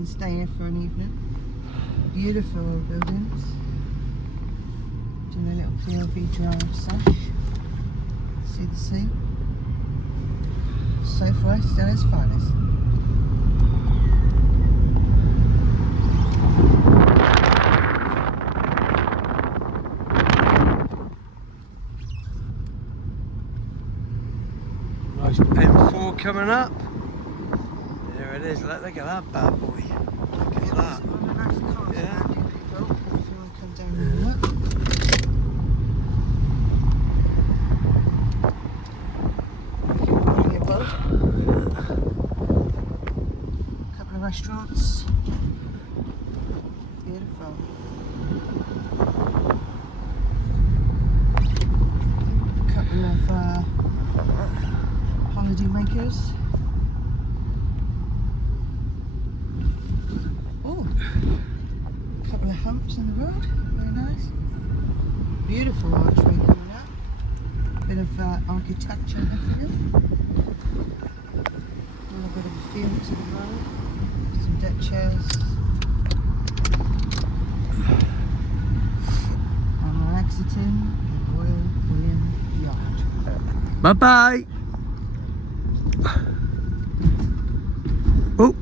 can stay here for an evening. Beautiful buildings. Doing a little POV drive sash. See the sea. So far, still its finest. Nice M4 coming up. There it is. Look at that bad boy. Look at that. Yeah. If you want to come down and look. Plenty of boat. A couple of restaurants. Beautiful. A couple of holiday makers. Oh, a couple of humps in the road, very nice. Beautiful archway coming out. Bit of architecture everything. A little bit of a feel to the road. Some deck chairs. And we're exiting the Royal William Yacht. Bye bye. Oh.